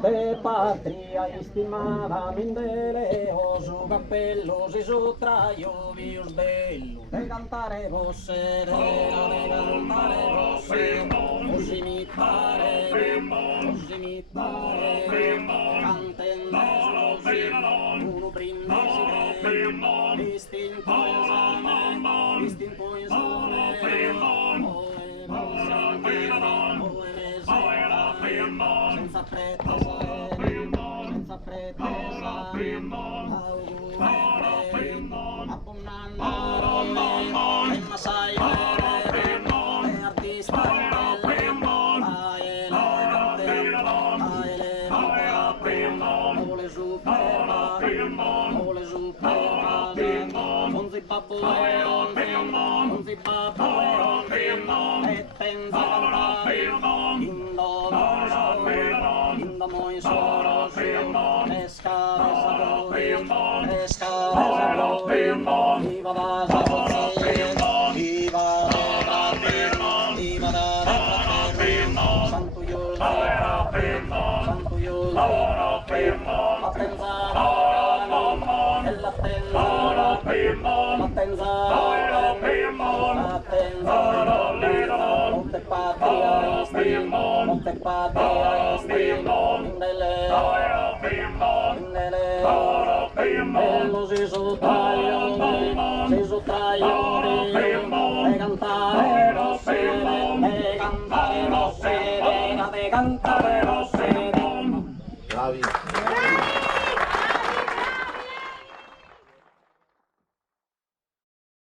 De patria estimadamente leo, su cappello si sottraio vius bello, de cantare vosse, de cantare vosse, os imitare, cantendosi, uno brindisi, distinto esame, senza pretesa, augurare, abbonare, il Masai è artista non si babbo e pensa inda moi soros escabezado viva da santo yo a Monte patria bello si sottraio e cantare,